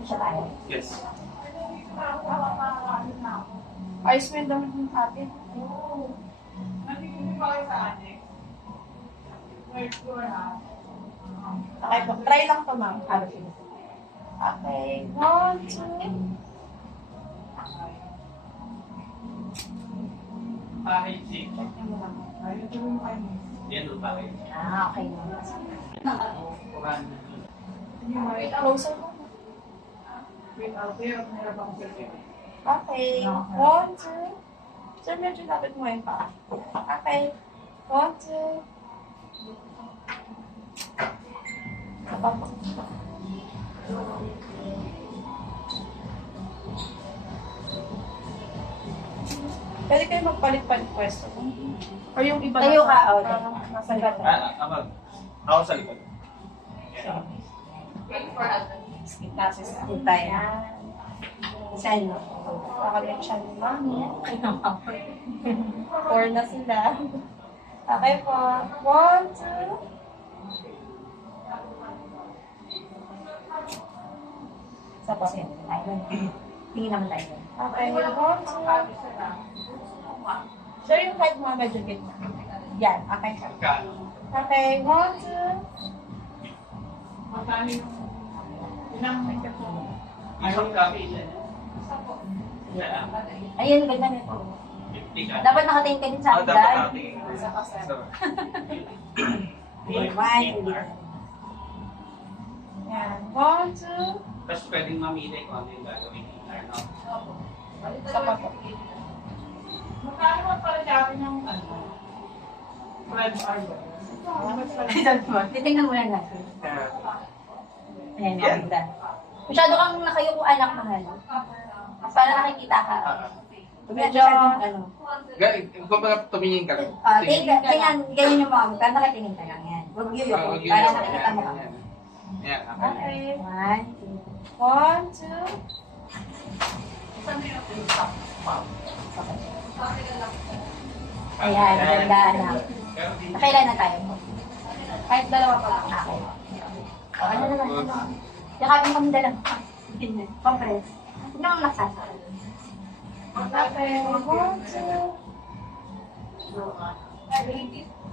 Siya tayo. Yes. Ayos mo yung damit ng atin. Okay po. Try lang po, ma'am. Okay. 1, 2. Package C. Yan ang package. Okay. Kumain. Closer mo. Okay. 1, 2. Sir, medyo lapit mo yung pa. Okay. 1, 2. Pwede kayo magpalit-palit pwesto. Or yung iba Tayo ka, o. Nasa gata. Ako sa likod. Kasi sa Tayo. Saan mo? nakagay siya ni Mami. 4 na sila. Okay po. 1, 2. Sa po. Tayo. Tingin naman tayo. Okay. 1, 2. Sir, yung height mo medyo gitna. Yan. Okay. Okay. 1, 2. Isang copy. Ayun, ganyan ito. 50 ka. Dapat nakatingin ka din sa akin, Dapat guys. natin. Yan. 1, 2. Tapos pwedeng mamili kung ano yung gagawin ni Arno. Sapat po. Magkano pa rin natin ng red arbor? Titingnan muna natin. Ayan, maganda. Masyado kang nakayuko anak mahal. Para nakikita ka. Medyo, ano. Kumbaga tumingin ka lang. Tingnan, ganyan yung mom. Para nakatingin ka lang yan. Huwag yuyuko. Para nakikita mo ka. Yan, okay. okay. 1, 1, 2. 2. Ayan, maganda anak. Nakailan na tayo mo? Kahit dalawa pa lang. Okay. Ano naman? Yakapin kami dalawa. Compress. Huwag naman nagsasakal. Okay. 1, 2.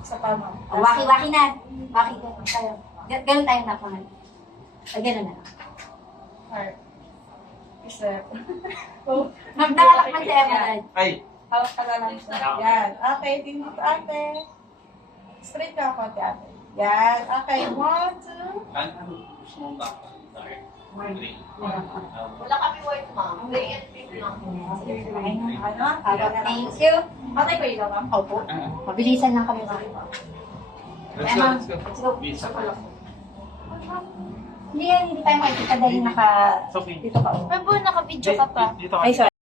Sa tama. Waki-waki na. Waki ko. Tayo. Ganun tayo na pangal. Ay, ganun na. Heart. Isa. Magdakalakman si Emerald. Ay, Hawak ka na lang siya. Yan. Okay. Tingin dito, ate. Straight ka ako, ate. Yan. Okay. 1, 2. Ano gusto mong backpack? Green. Wala kami white ma'am. Gray and pink lang. Ano? Thank you. Patay ba ilaw, ma'am? Opo. Mabilisan lang kami mga. let's go, let's go. Let's go. Visa pa lang. Hindi tayo makikita dahil naka... Sophie. Dito ka. Ay po, naka-video ka pa. Dito Ay, sorry.